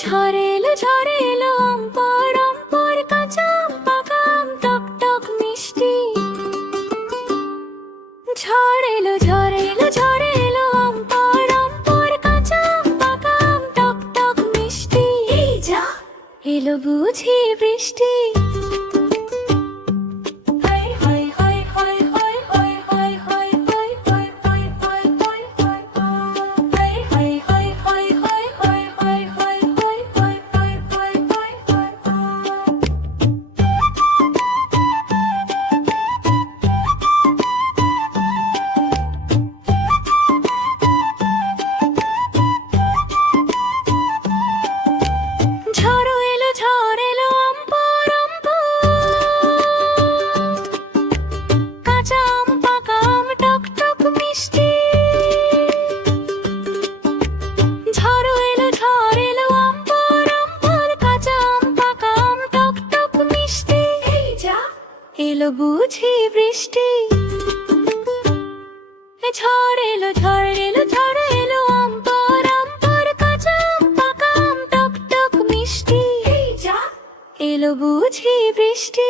ঝড় এলো অম্পর অম্পর কাঁচা আম পাকা আম টক টক মিষ্টি। ঝড় এলো অম্পর অম্পর কাঁচা আম পাকা আম টক টক মিষ্টি। এই যা এলো বুঝি বৃষ্টি। এলো বুঝি বৃষ্টি। ঝড় এলো অম্পর অম্পর কাঁচা আম পাকা আম টক টক মিষ্টি। এই যা এলো বুঝি বৃষ্টি।